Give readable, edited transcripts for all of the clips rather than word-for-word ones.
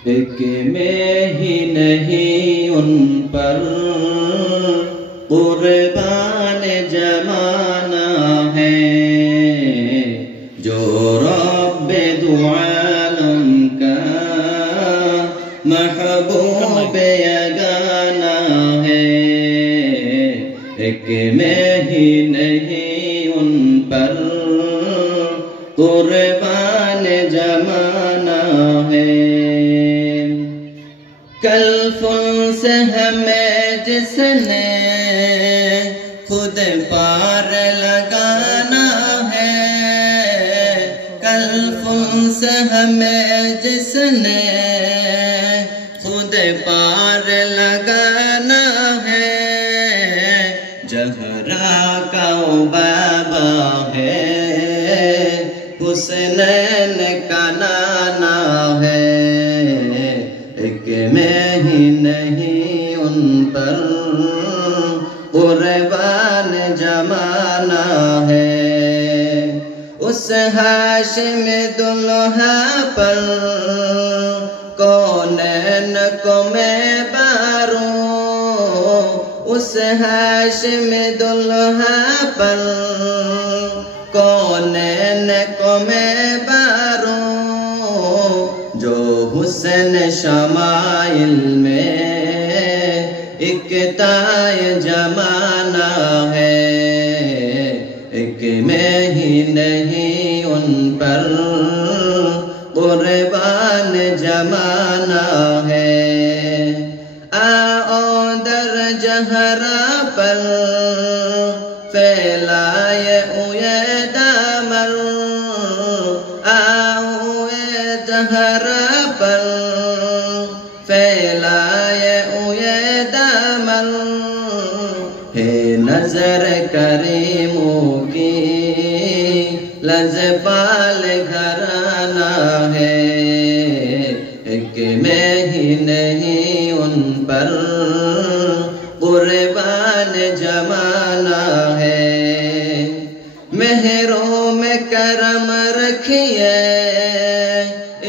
एक में ही नहीं उन पर कुर्बान जमाना है, जो रब्बे दो आलम का महबूब यगाना है। एक में ही नहीं उन पर कुर्बान जमाना है। कल्फों से हमें जिसने खुद पार लगाना है, कल्फों से हमें जिसने खुद पार लगाना है। जहरा का बाबा है, हुसनैन का नाना है। एक में ही नहीं उन पर कुर्बान जमाना है। उस हाशिम दुल्हा पर कौनैन को मैं बारूं, उस हाशिम दुल्हा पर कौनैन को मैं बारूं, जो हुस्न शमाइल में इकताय जमाना है। एक में ही नहीं उन पर कुर्बान जमाना है। आओ दर जहरा पर फैलाए उये दामन, आओ जहरा पर फैलाए उये दामन। है नजर करीमों की लजपाल घराना है। एक में ही नहीं उन पर कुर्बान जमाना है। मेहरों में करम रखिए,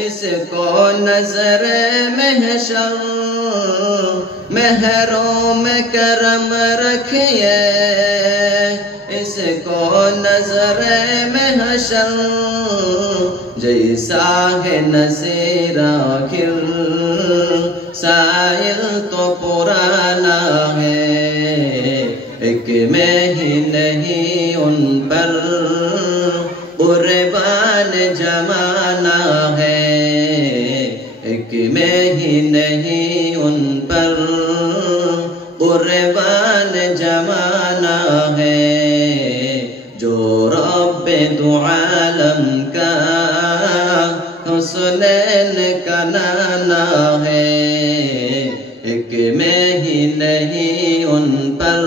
इसको नजर महशर, मेहरों में करम रखिए, इसको नजर महशर। जैसा है नसीर आखिर साइल तो पुराना है। एक में ही नहीं उन पर कुर्बान जमाना है। एक में ही नहीं उन पर कुर्बान जमाना है, जो रब्बे दो आलम का हुसनैन का नाना है। एक में ही नहीं उन पर